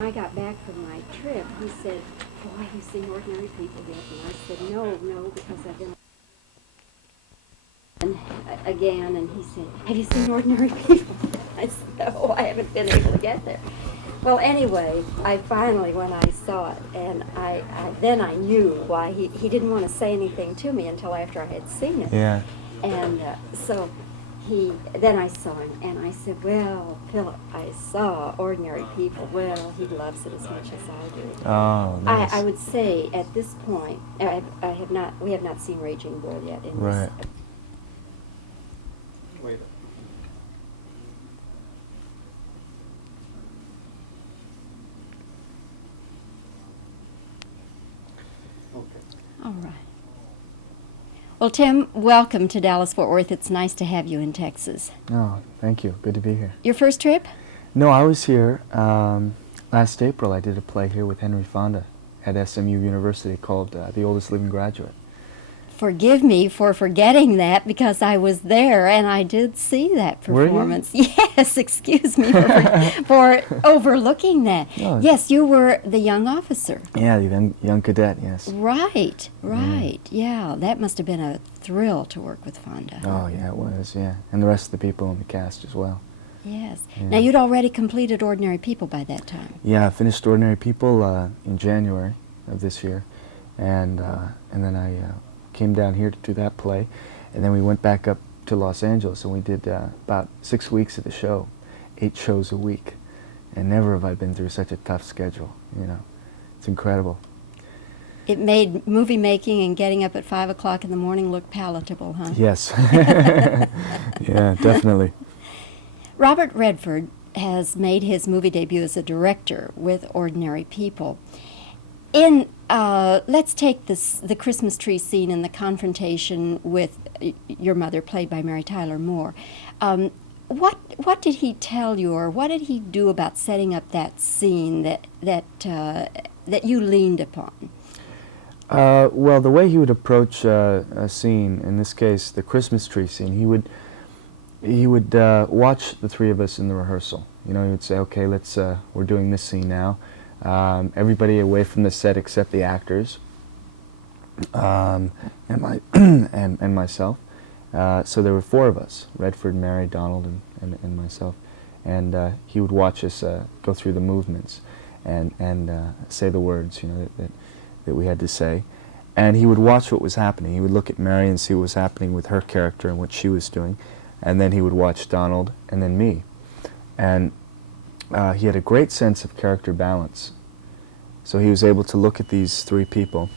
I got back from my trip, he said, "Oh, have you seen Ordinary People yet?" And I said, no, because I've been again, and he said, "Have you seen Ordinary People?" I said, "No, I haven't been able to get there." Well, anyway, I finally, when I saw it, and then I knew why he didn't want to say anything to me until after I had seen it. Yeah. And so then I saw him, and I said, "Well, Philip, I saw Ordinary People." Well, he loves it as much as I do. Oh, nice. I would say at this point, we have not seen Raging Bull yet. Right. Wait. Okay. All right. Well, Tim, welcome to Dallas-Fort Worth. It's nice to have you in Texas. Oh, thank you. Good to be here. Your first trip? No, I was here last April. I did a play here with Henry Fonda at SMU University called The Oldest Living Graduate. Forgive me for forgetting that, because I was there and I did see that performance. Were you? Yes, excuse me for overlooking that. No. Yes, you were the young officer. Yeah, the young cadet, yes. Right. Yeah, that must have been a thrill to work with Fonda. Oh, yeah, it was, yeah. And the rest of the people in the cast as well. Yes. Yeah. Now, you'd already completed Ordinary People by that time. Yeah, I finished Ordinary People in January of this year. And then I came down here to do that play. And then we went back up to Los Angeles, and we did about 6 weeks of the show, 8 shows a week. And never have I been through such a tough schedule, you know. It's incredible. It made movie making and getting up at 5 o'clock in the morning look palatable, huh? Yes. Yeah, definitely. Robert Redford has made his movie debut as a director with Ordinary People. Let's take the Christmas tree scene and the confrontation with your mother, played by Mary Tyler Moore. What did he tell you, or what did he do about setting up that scene that you leaned upon? Well, the way he would approach a scene, in this case the Christmas tree scene, he would watch the three of us in the rehearsal. You know, he would say, "Okay, we're doing this scene now. Everybody away from the set except the actors and myself." So there were 4 of us: Redford, Mary, Donald, and myself. And he would watch us go through the movements and say the words, you know, that we had to say. And he would watch what was happening. He would look at Mary and see what was happening with her character and what she was doing. And then he would watch Donald and then me. And he had a great sense of character balance. So he was able to look at these 3 people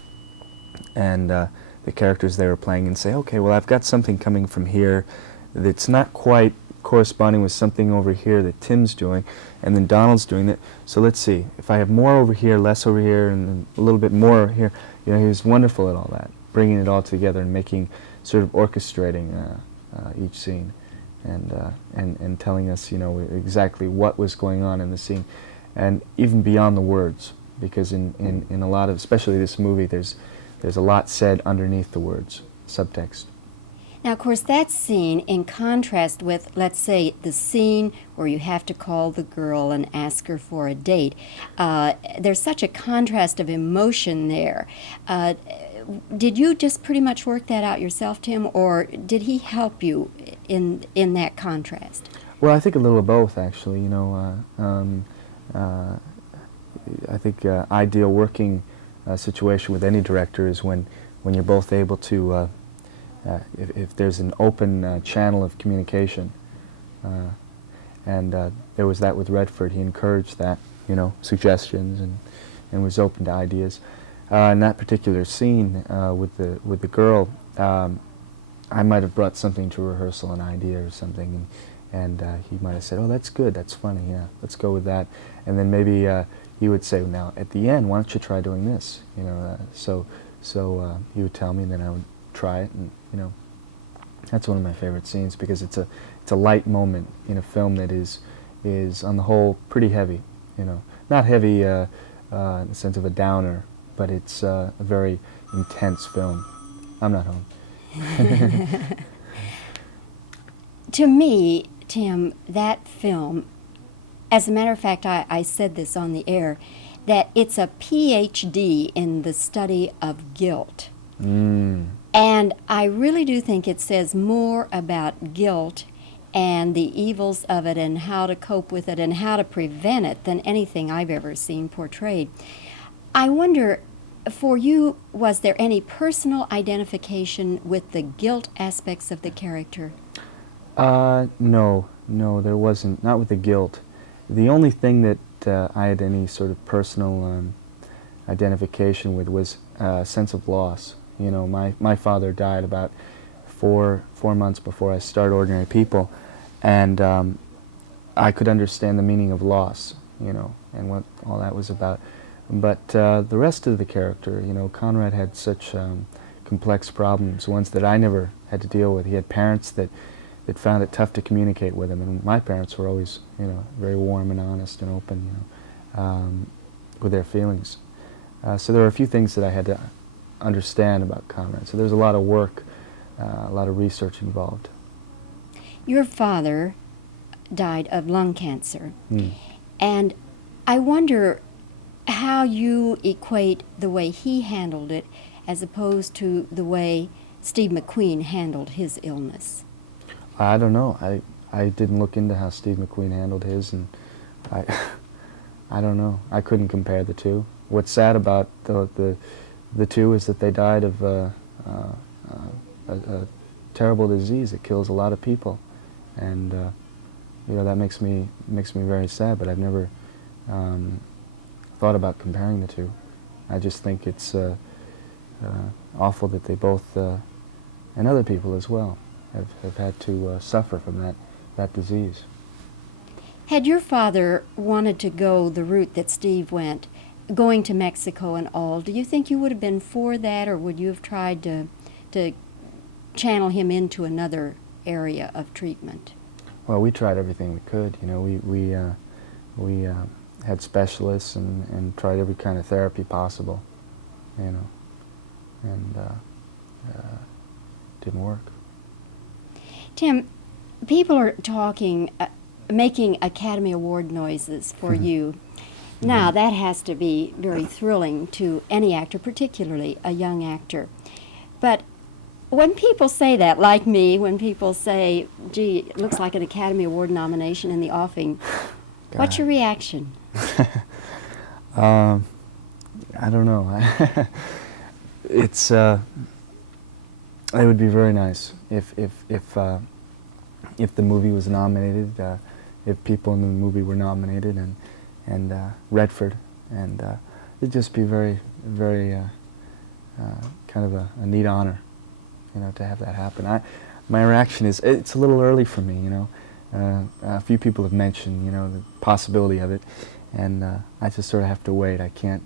and the characters they were playing and say, "Okay, well, I've got something coming from here that's not quite corresponding with something over here that Tim's doing, and then Donald's doing that. So let's see, if I have more over here, less over here, and then a little bit more here." You know, he was wonderful at all that, bringing it all together and making, sort of orchestrating each scene, and telling us, you know, exactly what was going on in the scene, and even beyond the words, because in a lot of, especially this movie, there's a lot said underneath the words, subtext. Now, of course, that scene, in contrast with, let's say, the scene where you have to call the girl and ask her for a date, there's such a contrast of emotion there. Did you just pretty much work that out yourself, Tim, or did he help you in that contrast? Well, I think a little of both, actually. You know, I think ideal working situation with any director is when you're both able to, if there's an open channel of communication. And there was that with Redford. He encouraged that, you know, suggestions, and was open to ideas. In that particular scene with the girl, I might have brought something to rehearsal, an idea or something, and he might have said, "Oh, that's good, that's funny, yeah, let's go with that." And then maybe he would say, "Now at the end, why don't you try doing this?" You know, so he would tell me, and then I would try it, and you know, that's one of my favorite scenes, because it's a light moment in a film that is on the whole pretty heavy. You know, not heavy in the sense of a downer, but it's a very intense film. I'm not home. To me, Tim, that film As a matter of fact, I said this on the air, that it's a PhD in the study of guilt. And I really do think it says more about guilt and the evils of it and how to cope with it and how to prevent it than anything I've ever seen portrayed. I wonder, for you, was there any personal identification with the guilt aspects of the character? No, there wasn't. Not with the guilt. The only thing that I had any sort of personal identification with was a sense of loss. You know, my father died about four months before I started Ordinary People, and I could understand the meaning of loss, you know, and what all that was about. But the rest of the character, you know, Conrad had such complex problems, ones that I never had to deal with. He had parents that found it tough to communicate with him, and my parents were always, you know, very warm and honest and open, you know, with their feelings. So there were a few things that I had to understand about Conrad. So there's a lot of work, a lot of research involved. Your father died of lung cancer, and I wonder how you equate the way he handled it as opposed to the way Steve McQueen handled his illness. I don't know. I didn't look into how Steve McQueen handled his, and I I don't know. I couldn't compare the two. What's sad about the two is that they died of a terrible disease that kills a lot of people, and you know, that makes me very sad. But I've never thought about comparing the two. I just think it's awful that they both and other people as well have had to suffer from that disease. Had your father wanted to go the route that Steve went, going to Mexico and all, do you think you would have been for that, or would you have tried to channel him into another area of treatment? Well, we tried everything we could. You know, we had specialists and tried every kind of therapy possible. You know, and didn't work. Tim, people are talking, making Academy Award noises for you. Now, that has to be very thrilling to any actor, particularly a young actor. But when people say that, like me, when people say, gee, it looks like an Academy Award nomination in the offing, what's your reaction? I don't know. It's it would be very nice if the movie was nominated, if people in the movie were nominated, and Redford, and it'd just be very kind of a neat honor, you know, to have that happen. My reaction is it's a little early for me, you know. A few people have mentioned, you know, the possibility of it, and I just sort of have to wait. I can't,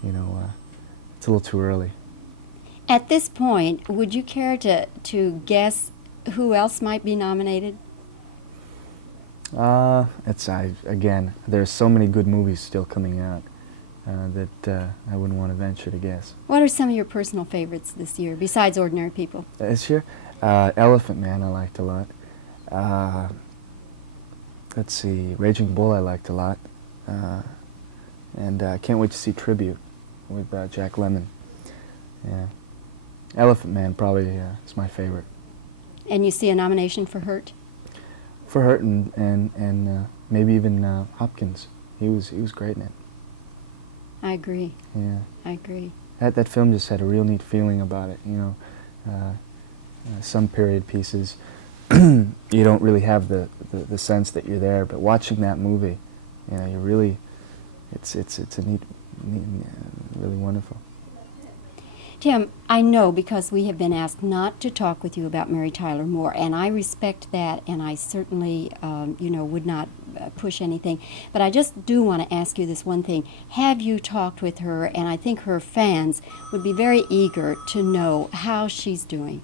you know, it's a little too early. At this point, would you care to guess who else might be nominated? Again, there's so many good movies still coming out that I wouldn't want to venture to guess. What are some of your personal favorites this year, besides Ordinary People? This year, Elephant Man I liked a lot. Let's see, Raging Bull I liked a lot. And I can't wait to see Tribute with Jack Lemmon. Yeah. Elephant Man probably is my favorite. And you see a nomination for Hurt? For Hurt and maybe even Hopkins. He was great in it. I agree. Yeah. I agree. That film just had a real neat feeling about it. You know, some period pieces, you don't really have the sense that you're there, but watching that movie, you know, you really, it's a neat, really wonderful. Tim, I know because we have been asked not to talk with you about Mary Tyler Moore, and I respect that, and I certainly, you know, would not push anything. But I just do want to ask you this one thing. Have you talked with her? And I think her fans would be very eager to know how she's doing.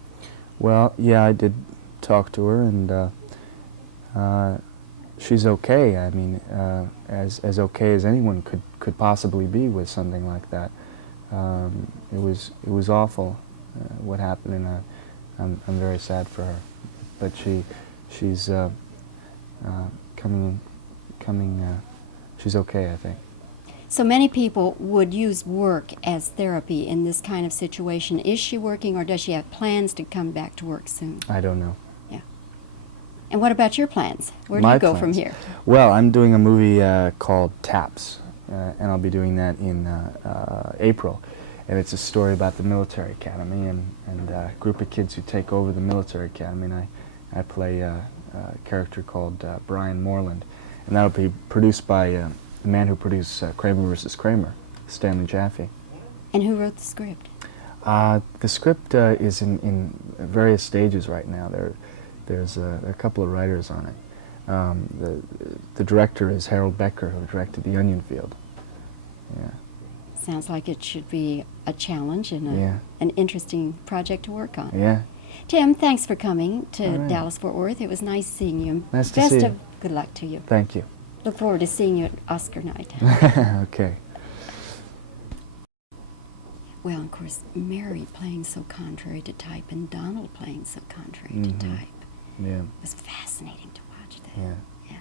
Well, yeah, I did talk to her, and she's okay. I mean, as okay as anyone could possibly be with something like that. It was awful what happened, and I'm very sad for her. But she's coming she's okay, I think. So many people would use work as therapy in this kind of situation. Is she working, or does she have plans to come back to work soon? I don't know. Yeah. And what about your plans? Where do My you go from plans? here? Well, I'm doing a movie called Taps, and I'll be doing that in April. And it's a story about the military academy and a group of kids who take over the military academy. And I play a character called Brian Moreland. And that'll be produced by the man who produced Kramer vs. Kramer, Stanley Jaffe. And who wrote the script? The script is in various stages right now. There's a couple of writers on it. The director is Harold Becker, who directed The Onion Field. Yeah. Sounds like it should be a challenge and Yeah. an interesting project to work on. Yeah. Tim, thanks for coming to All right. Dallas-Fort Worth. It was nice seeing you. Nice to Best see you. of good luck to you. Thank you. Look forward to seeing you at Oscar night. Okay. Well, of course, Mary playing so contrary to type and Donald playing so contrary Mhm. to type. Yeah. It was fascinating to watch that. Yeah. Yeah.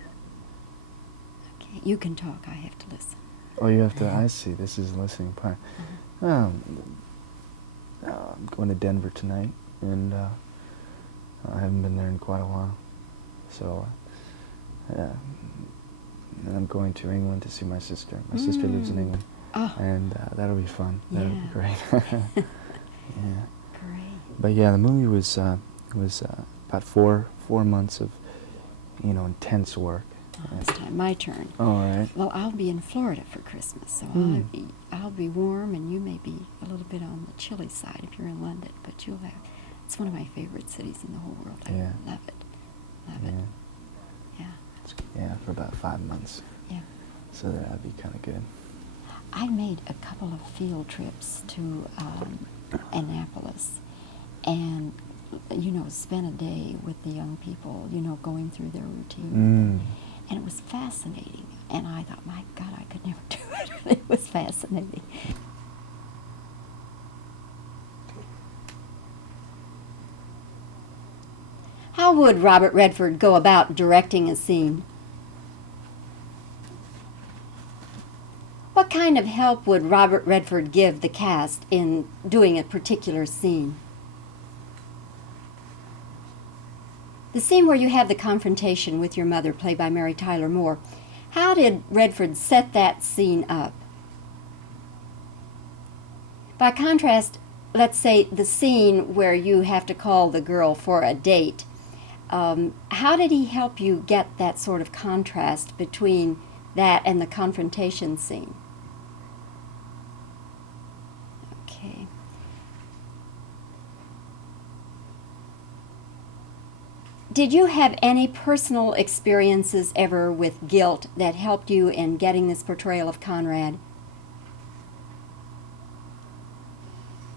Okay, you can talk. I have to listen. Oh, you have to. I see. This is the listening part. I'm going to Denver tonight, and I haven't been there in quite a while. So, and I'm going to England to see my sister. My sister lives in England, Oh, and that'll be fun. That'll be Yeah. great. Yeah. great. But yeah, the movie was about four months of, intense work. Oh, it's time. My turn. All right. Well, I'll be in Florida for Christmas, so Hmm. I'll be warm, and you may be a little bit on the chilly side if you're in London, but you'll have. It's one of my favorite cities in the whole world. I Yeah. love it. Love Yeah. it. Yeah. Yeah, for about 5 months. Yeah. So that'd be kind of good. I made a couple of field trips to Annapolis, and spent a day with the young people, going through their routine. And it was fascinating. And I thought, my God, I could never do it. It was fascinating. How would Robert Redford go about directing a scene? What kind of help would Robert Redford give the cast in doing a particular scene? The scene where you have the confrontation with your mother, played by Mary Tyler Moore, how did Redford set that scene up? By contrast, let's say the scene where you have to call the girl for a date. How did he help you get that sort of contrast between that and the confrontation scene? Okay. Did you have any personal experiences ever with guilt that helped you in getting this portrayal of Conrad?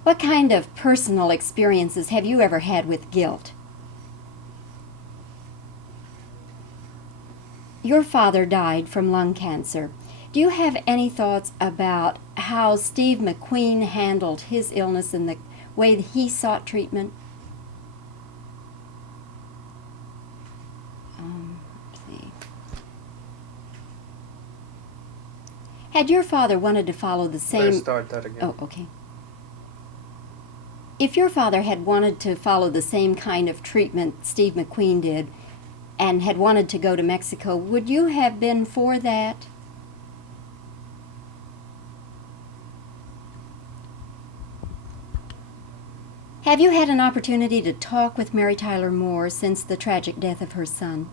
What kind of personal experiences have you ever had with guilt? Your father died from lung cancer. Do you have any thoughts about how Steve McQueen handled his illness and the way that he sought treatment? Let's see. Had your father wanted to follow the same... Better start that again. Oh, okay. If your father had wanted to follow the same kind of treatment Steve McQueen did and had wanted to go to Mexico, would you have been for that? Have you had an opportunity to talk with Mary Tyler Moore since the tragic death of her son?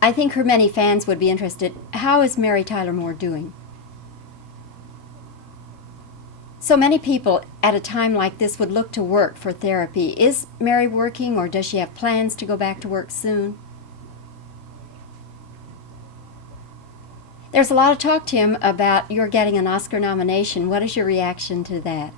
I think her many fans would be interested. How is Mary Tyler Moore doing? So many people at a time like this would look to work for therapy. Is Mary working, or does she have plans to go back to work soon? There's a lot of talk, Tim, about your getting an Oscar nomination. What is your reaction to that?